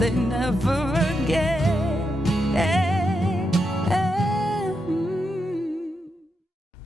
say never again.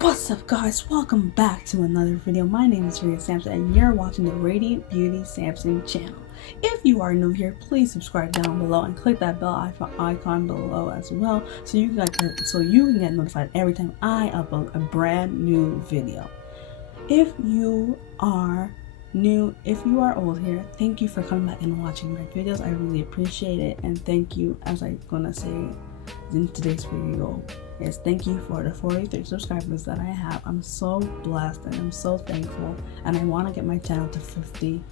What's up, guys? Welcome back to another video. My name is Sampson and you're watching the Radiant Beauty Sampson channel. If you are new here, please subscribe down below and click that bell icon below as well so you can get notified every time I upload a brand new video. If you are old here, thank you for coming back and watching my videos. I really appreciate it, and thank you, as I'm gonna say in today's video, is thank you for the 43 subscribers that I have. I'm so blessed and I'm so thankful, and I want to get my channel to 50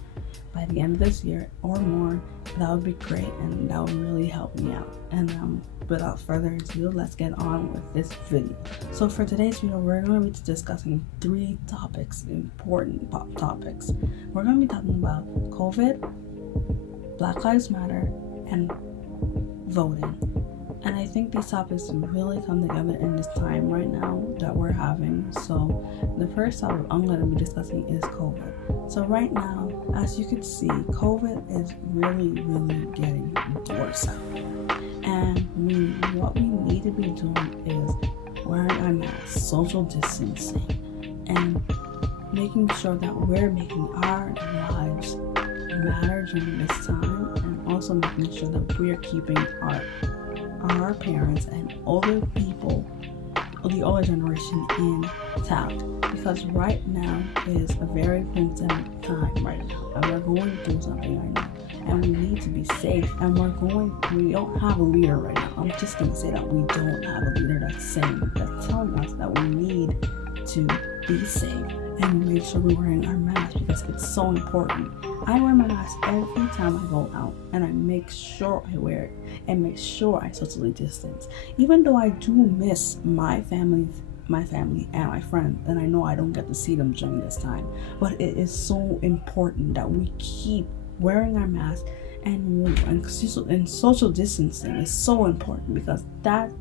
by the end of this year or more. That would be great, and that would really help me out. And without further ado, let's get on with this video. So for today's video, we're going to be discussing 3 topics, important topics. We're going to be talking about COVID, Black Lives Matter, and voting. And I think these topics really come together in this time right now that we're having. So the first topic I'm going to be discussing is COVID. So right now, as you can see, COVID is really getting worse out. And what we need to be doing is wearing our masks, social distancing, and making sure that we're making our lives matter during this time, and also making sure that we're keeping our parents and older people, the older generation, intact, because right now is a very pandemic time right now, and we're going through something right now, and we need to be safe, and we don't have a leader right now. I'm just gonna say that we don't have a leader that's telling us that we need to be safe and make sure we're wearing our masks, because it's so important. I wear my mask every time I go out, and I make sure I wear it and make sure I socially distance. Even though I do miss my family and my friends, and I know I don't get to see them during this time, but it is so important that we keep wearing our mask, and social distancing is so important, because that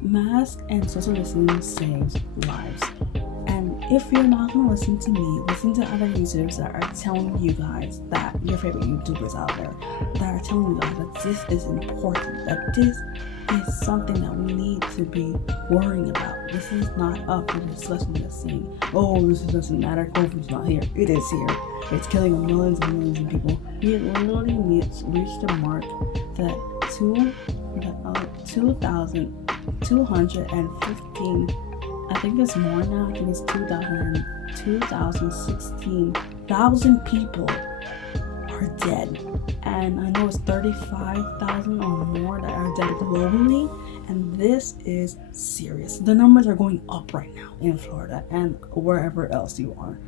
mask and social distancing saves lives. And if you're not going to listen to me, listen to other YouTubers that are telling you guys, that your favorite YouTubers out there, that are telling you guys that this is important, that this is something that we need to be worrying about. This is not up for discussion, just saying, oh, this doesn't matter, COVID's not here. It is here. It's killing millions and millions of people. We literally reached the mark that 2,215, I think it's more now. I think it's 2,016,000 people are dead, and I know it's 35,000 or more that are dead globally, and this is serious. The numbers are going up right now in Florida and wherever else you are.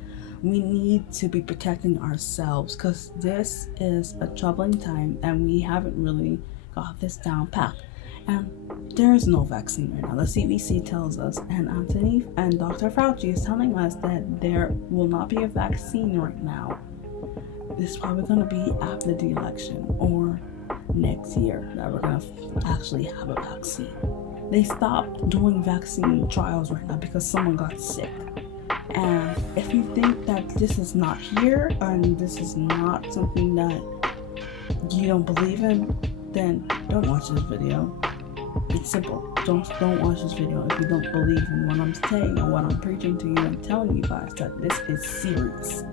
We need to be protecting ourselves, because this is a troubling time and we haven't really got this down pat. And there is no vaccine right now. The CDC tells us, and Anthony and Dr. Fauci is telling us that there will not be a vaccine right now. This is probably going to be after the election or next year that we're going to actually have a vaccine. They stopped doing vaccine trials right now because someone got sick. And if you think that this is not here and this is not something that you don't believe in, then don't watch this video. It's simple. Don't watch this video if you don't believe in what I'm saying or what I'm preaching to you and telling you guys that this is serious.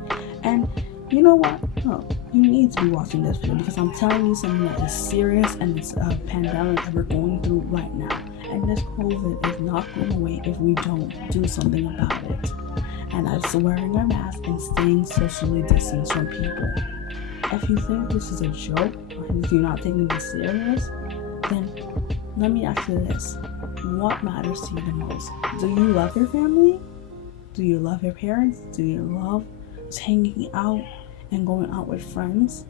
And you know what? No, you need to be watching this video, because I'm telling you something that is serious, and it's a pandemic that we're going through right now. And this COVID is not going away if we don't do something about it. And that's wearing our mask and staying socially distanced from people. If you think this is a joke, or if you're not taking this serious, then let me ask you this. What matters to you the most? Do you love your family? Do you love your parents? Do you love just hanging out and going out with friends?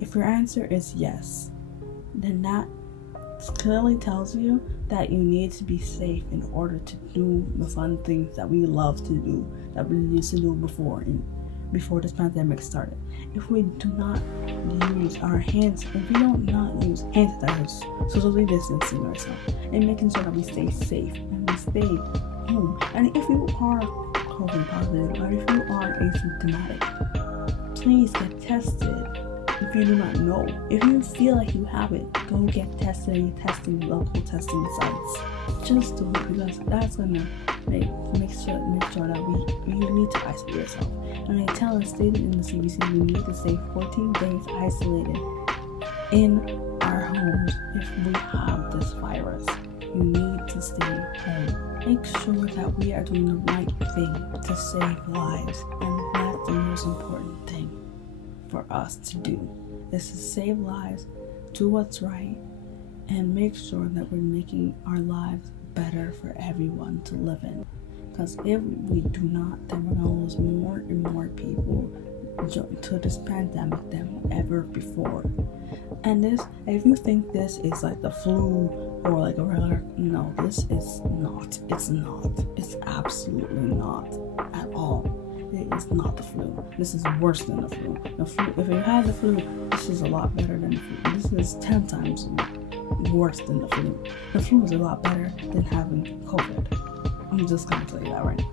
If your answer is yes, then that clearly tells you that you need to be safe in order to do the fun things that we love to do, that we used to do before this pandemic started. If we do not use our hands, if we don't not use hand sanitizers, socially distancing ourselves, and making sure that we stay safe and we stay home. And if you are COVID positive, or if you are asymptomatic, please get tested. if you do not know. If you feel like you have it, go get tested in testing local testing sites. Just do it, because that's gonna make sure that you need to isolate yourself. And I tell and stated in the CDC, we need to stay 14 days isolated in our homes if we have this virus. You need to stay home. Make sure that we are doing the right thing to save lives, and that's the most important thing for us to do, is to save lives, do what's right, and make sure that we're making our lives better for everyone to live in. Because if we do not, then we're going to lose more and more people to this pandemic than ever before. And if you think this is like the flu or like a regular, no, this is not. It's not. It's absolutely not at all. It is not the flu. This is worse than the flu. The flu, if you had the flu, this is a lot better than the flu. This is 10 times worse than the flu. The flu is a lot better than having COVID. I'm just gonna tell you that right now.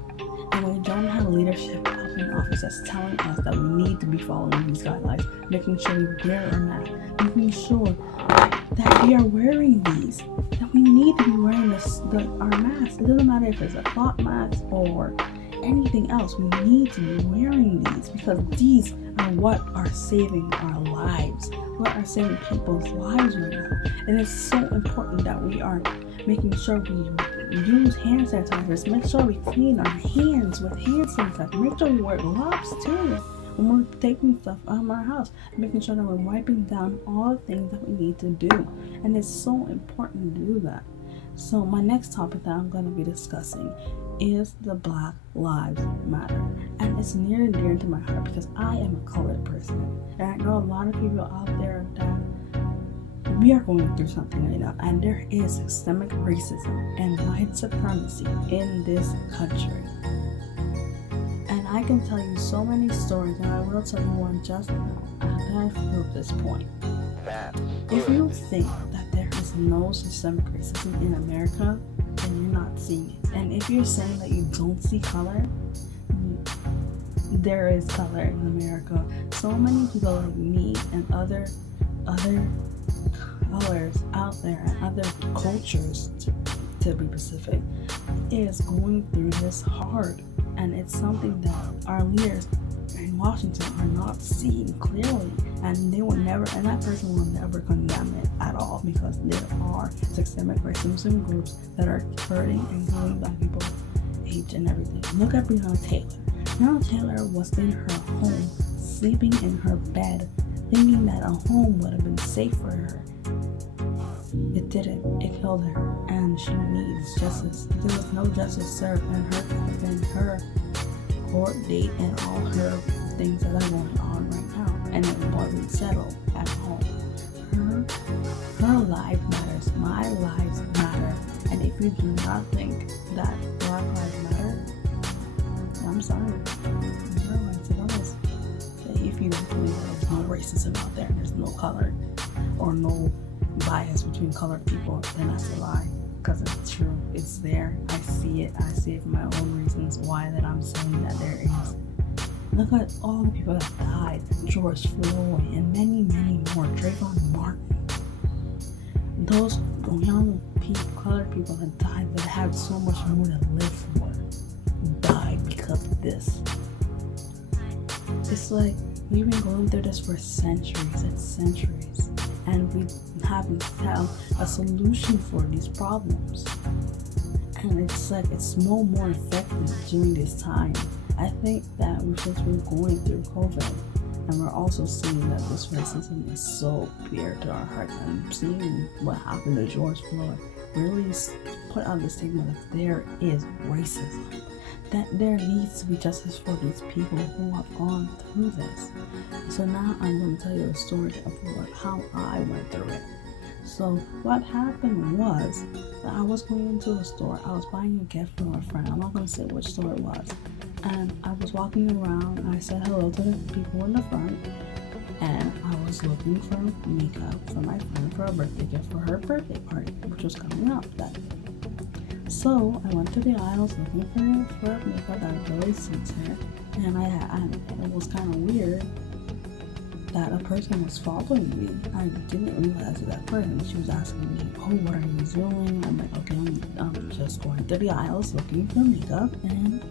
And we don't have leadership up in office that's telling us that we need to be following these guidelines, making sure we wear our mask, making sure that we are wearing these, that we need to be wearing our masks. It doesn't matter if it's a cloth mask or anything else. We need to be wearing these, because these are what are saving our lives, what are saving people's lives right now. And it's so important that we are making sure we use hand sanitizers, make sure we clean our hands with hand sanitizer, make sure we wear gloves too when we're taking stuff out of our house, making sure that we're wiping down all the things that we need to do. And it's so important to do that. So my next topic that I'm going to be discussing is the Black Lives Matter. And it's near and dear to my heart because I am a colored person. And I know a lot of people out there that we are going through something right now. And there is systemic racism and white supremacy in this country. And I can tell you so many stories, and I will tell you one just now after I prove this point. If you think that there is no systemic racism in America, then you're not seeing it. And if you're saying that you don't see color, there is color in America. So many people like me and other colors out there and other cultures, to be specific, is going through this hard. And it's something that our leaders in Washington are not seeing clearly, and they will never, and that person will never condemn it at all, because there are systemic racism groups that are hurting and killing Black people, age and everything. Look at Breonna Taylor. Breonna Taylor was in her home, sleeping in her bed, thinking that a home would have been safe for her. It didn't. It killed her, and she needs justice. There was no justice served in her court date and all her things that are going on right now, and it wasn't settled at home. Her life matters. My lives matter. And if you do not think that Black lives matter, I'm sorry. If you don't believe that there's no racism out there, there's no color or no bias between colored people, then that's a lie, because it's true. It's there. I see it for my own reasons why that I'm saying that there is. Look at all the people that died. George Floyd and many, many more. Trayvon Martin. Those young people, colored people that died, that had so much more to live for, died because of this. It's like we've been going through this for centuries and centuries, and we haven't found a solution for these problems. And it's like it's no more effective during this time. I think that since we're going through COVID, and we're also seeing that this racism is so dear to our hearts, and seeing what happened to George Floyd really put out the statement that there is racism, that there needs to be justice for these people who have gone through this. So now I'm going to tell you a story of how I went through it. So what happened was that I was going into a store. I was buying a gift for a friend. I'm not going to say which store it was. And I was walking around, and I said hello to the people in the front, and I was looking for makeup for my friend for a birthday gift for her birthday party, which was coming up that day. So I went to the aisles looking for makeup that really suits her, and it was kind of weird that a person was following me. I didn't realize it at first, and she was asking me, "Oh, what are you doing?" I'm like, "Okay, I'm just going through the aisles looking for makeup, and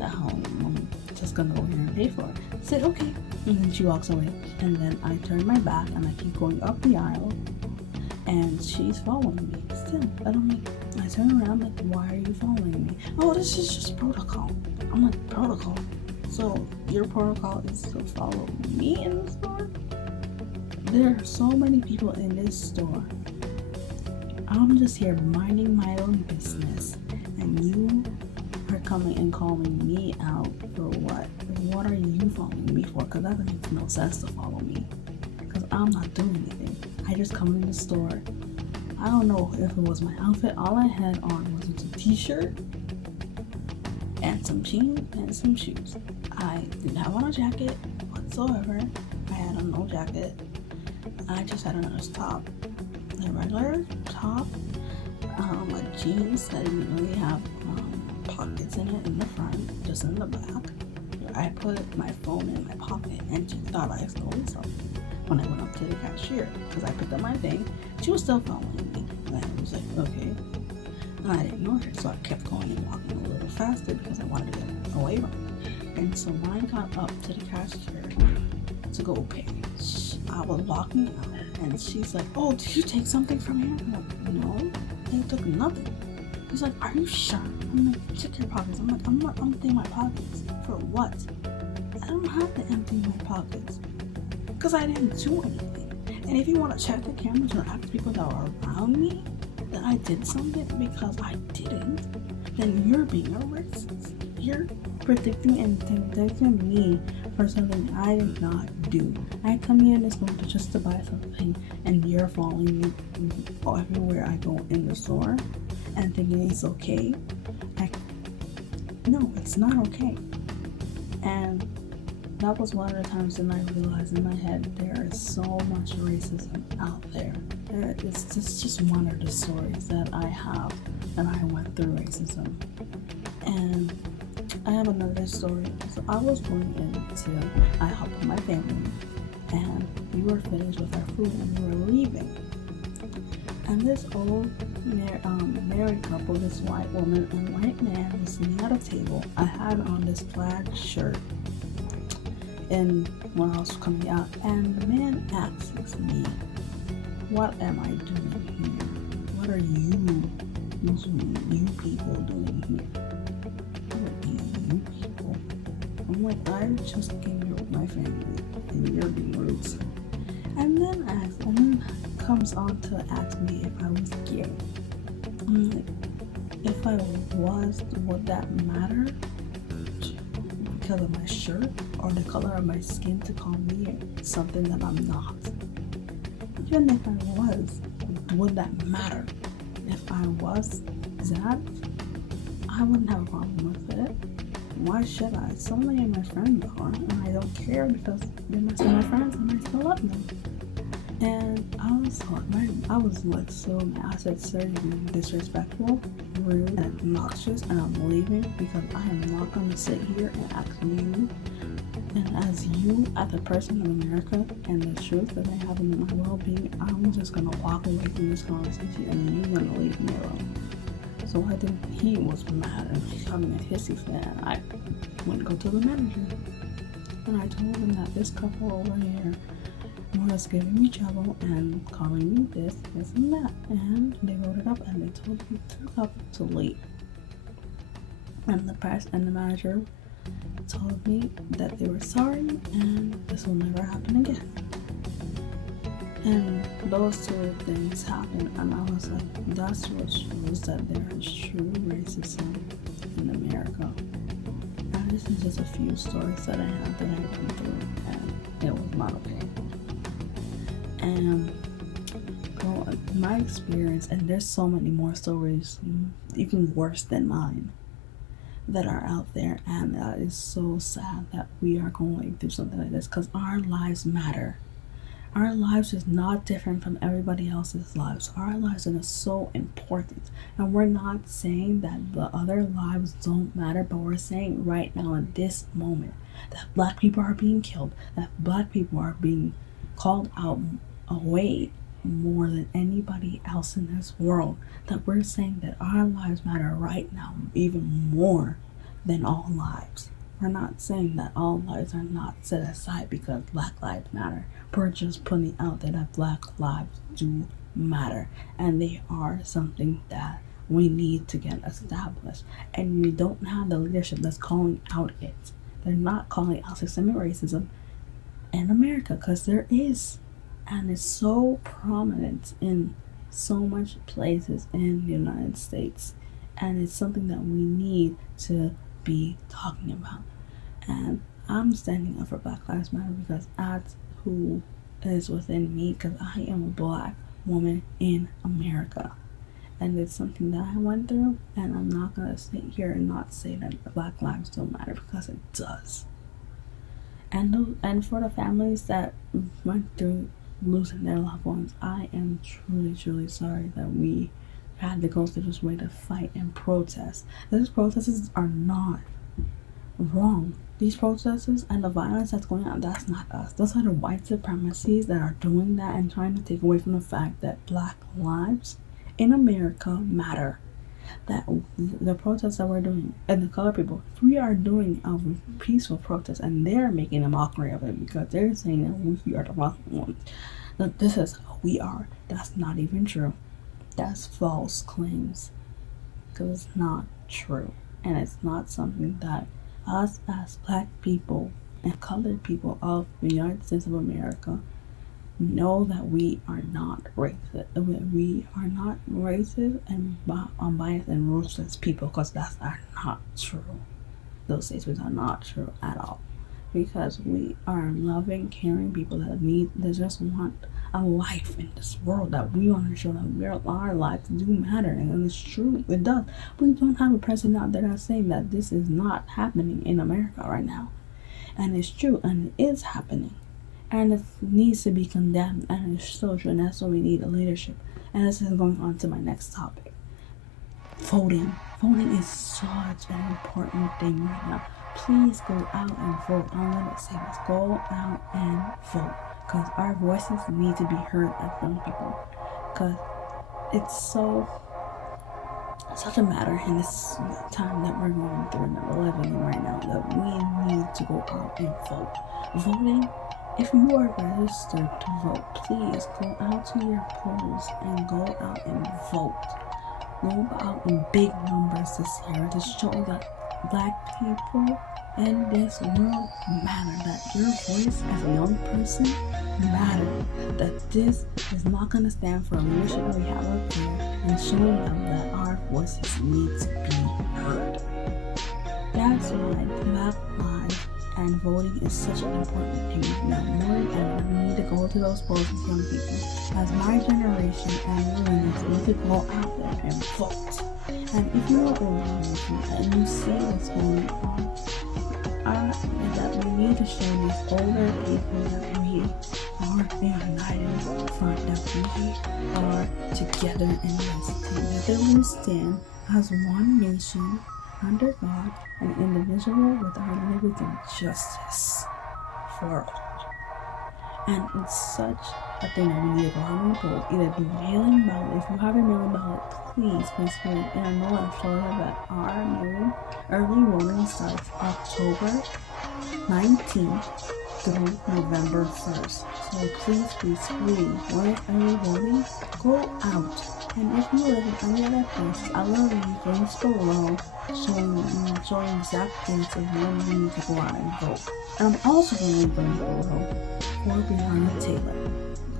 I'm just gonna go here and pay for it." I said, "Okay," and then she walks away, and then I turn my back and I keep going up the aisle, and she's following me still. And I'm like, I turn around, like, "Why are you following me?" "Oh, this is just protocol." I'm like, "Protocol? So your protocol is to follow me in the store?" There are so many people in this store. I'm just here minding my own business, and you are coming and calling me out for what? What are you following me for? Because that makes no sense to follow me, because I'm not doing anything. I just come in the store. I don't know if it was my outfit. All I had on was a t-shirt and some jeans and some shoes. I didn't have on a jacket whatsoever. I had on no jacket. I just had another top, a regular top, a jeans that didn't really have pockets in it in the front, just in the back. I put my phone in my pocket, and she thought I stole something when I went up to the cashier, because I picked up my thing. She was still following me, and I was like, okay. And I ignored her, so I kept going and walking a little faster because I wanted to get away from her. And so when I got up to the cashier to go pay, I was walking out, and she's like, "Oh, did you take something from here?" I'm like, "No, they took nothing." She's like, "Are you sure?" I'm like, "Check your pockets." I'm like, "I'm not emptying my pockets." "For what?" "I don't have to empty my pockets, because I didn't do anything. And if you want to check the cameras and ask people that are around me that I did something because I didn't, then you're being a racist. You're predicting and condemning me for something I did not do. I come here in this store just to buy something, and you're following me everywhere I go in the store and thinking it's okay. No, it's not okay." And that was one of the times that I realized in my head, there is so much racism out there. It's just one of the stories that I have, that I went through racism. And I have another story. So I was going into IHOP with my family, and we were finished with our food and we were leaving. And this old married couple, this white woman and white man, was sitting at a table. I had on this plaid shirt, and when I was coming out, and the man asks me, "What am I doing here? What are you people doing here?" You people? I'm like, "I just came here with my family, and you're being rude." And then comes on to ask me if I was gay. I'm like, if I was, would that matter? Because of my shirt or the color of my skin to call me something that I'm not? Even if I was, would that matter? If I was that, I wouldn't have a problem with it. Why should I? So many of my friends are, and I don't care because they're my friends and I still love them. And I was like so mad. I said, "Sir, you're disrespectful, rude, and obnoxious, and I'm leaving because I am not going to sit here and ask you, and as you, as a person of America and the truth that I have in my well-being, I'm just going to walk away from this conversation and you're going to leave me alone." So I think he was mad and having a hissy fit, and I went to go to the manager. And I told him that this couple over here was giving me trouble and calling me this and that. And they wrote it up and they told the couple to leave. And the manager told me that they were sorry and this will never happen again. And those two things happened, and I was like, that's what shows that there is true racism in America. And this is just a few stories that I had that I went through, and it was not okay. And my experience, and there's so many more stories, even worse than mine, that are out there, and that is so sad that we are going through something like this, because our lives matter. Our lives is not different from everybody else's lives. Our lives are so important. And we're not saying that the other lives don't matter, but we're saying right now in this moment that black people are being killed, that black people are being called out away more than anybody else in this world. That we're saying that our lives matter right now even more than all lives. We're not saying that all lives are not set aside because black lives matter. We're just putting out there that black lives do matter, and they are something that we need to get established. And we don't have the leadership that's calling out it. They're not calling out systemic racism in America, because there is, and it's so prominent in so much places in the United States, and it's something that we need to be talking about. And I'm standing up for Black Lives Matter because that's who is within me, because I am a black woman in America, and it's something that I went through, and I'm not gonna sit here and not say that Black lives don't matter, because it does. And for the families that went through losing their loved ones, I am truly sorry that we had to go through this way to fight and protest. These protests are not wrong. These protests and the violence that's going on, that's not us. Those are the white supremacists that are doing that and trying to take away from the fact that black lives in America matter. That the protests that we're doing, and the colored people, we are doing a peaceful protest, and they're making a mockery of it because they're saying that we are the wrong ones. That this is how we are. That's not even true. That's false claims, because it's not true, and it's not something that us as black people and colored people of the United States of America know, that we are not racist. We are not racist and unbiased and ruthless people, because that's not true. Those statements are not true at all, because we are loving, caring people that just want a life in this world, that we want to show that our lives do matter, and it's true, it does. We don't have a president out there that's saying that this is not happening in America right now, and it's true, and it is happening. And it needs to be condemned, and it's so true, and that's why we need a leadership. And this is going on to my next topic. Voting. Voting is such an important thing right now. Please go out and vote. I'm going to say this. Go out and vote, because our voices need to be heard as young people. Because it's such a matter in this time that we're going through and that we're living in right now, that we need to go out and vote. Voting, if you are registered to vote, please go out to your polls and go out and vote. Go out in big numbers this year to show that black people in this world matter, that your voice as a young person matter, that this is not going to stand for a leadership that we have up here, and showing them that our voices need to be heard. That's why Black Lives and voting is such an important thing. Now, more than ever, we need to go to those polls as young people. As my generation and millennials, we need to go out there and vote. And if you're older and you see what's going on, that we need to show these older people that we are united front, that we are together in this. Together we stand as one nation under God, an individual with our liberty and justice for all. And it's such a thing that we need to go out and vote. Either do mailing ballot. If you have a mailing ballot, please fill it. And I know in Florida that our early voting starts October 19th through November 1st. So please, when early voting, go out. And if you live in any other place, I will leave links below showing exact dates of when you need to go out and vote. And I'm also going to leave links below for Breonna Taylor,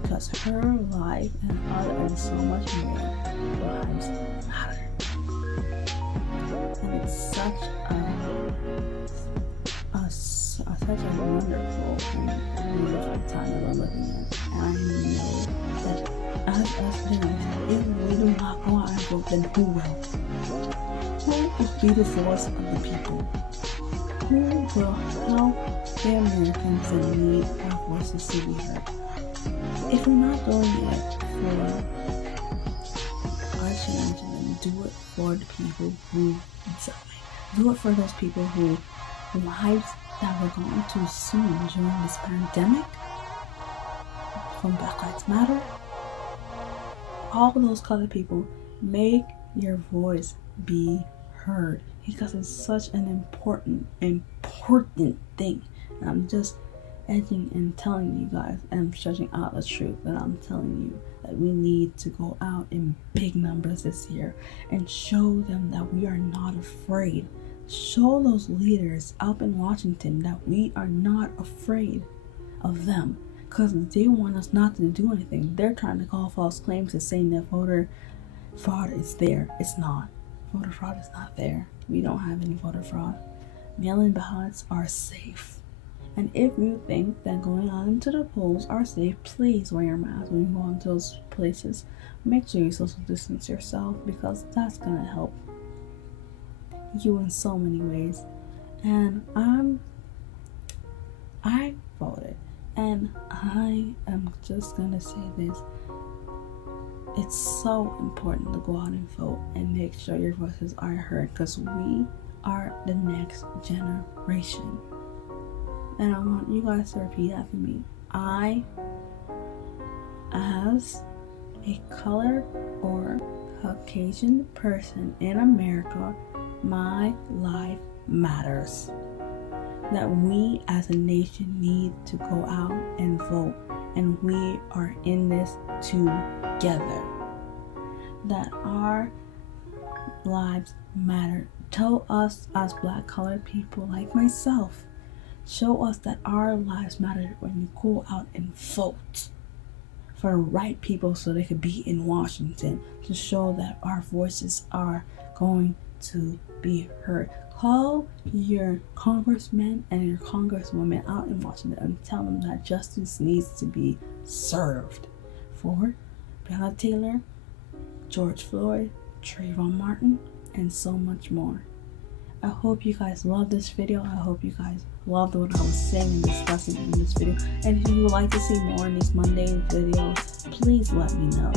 because her life and other and so much more lives matter. And it's such a wonderful and beautiful time that we're living in. And I know that as us parents, if we do not go out and vote, then who will? Who will be the voice of the people? Who will help the Americans that need our voices to be heard? if we're not doing it for our change, then do it for the people who die. Do it for those people who lives that were gone too soon during this pandemic. From Black Lives Matter, all those colored people, make your voice be heard, because it's such an important thing. And I'm just edging and telling you guys, and I'm stretching out the truth that I'm telling you, that we need to go out in big numbers this year and show them that we are not afraid. Show those leaders up in Washington that we are not afraid of them, because they want us not to do anything. They're trying to call false claims and saying that voter fraud is there. It's not. Voter fraud is not there. We don't have any voter fraud. Mail-in ballots are safe. And if you think that going out into the polls are safe, please wear your mask when you go into those places. Make sure you social distance yourself, because that's gonna help you in so many ways. And I voted, and I am just gonna say this: it's so important to go out and vote and make sure your voices are heard, because we are the next generation. And I want you guys to repeat after me. I, as a colored or Caucasian person in America, my life matters. That we as a nation need to go out and vote, and we are in this together. That our lives matter. Tell us as Black colored people like myself, show us that our lives matter when you go out and vote for the right people, so they could be in Washington, to show that our voices are going to be heard. Call your congressmen and your congresswomen out in Washington and tell them that justice needs to be served for Breonna Taylor, George Floyd, Trayvon Martin, and so much more. I hope you guys love this video. I hope you guys loved what I was saying and discussing in this video. And if you would like to see more in these mundane videos, please let me know.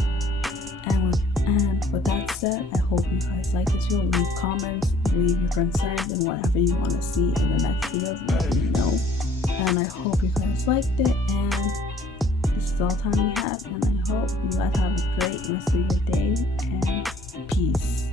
And with that said, I hope you guys like this video. Leave comments, leave your concerns, and whatever you want to see in the next videos, let me know. And I hope you guys liked it. And this is all the time we have. And I hope you guys have a great rest of your day. And peace.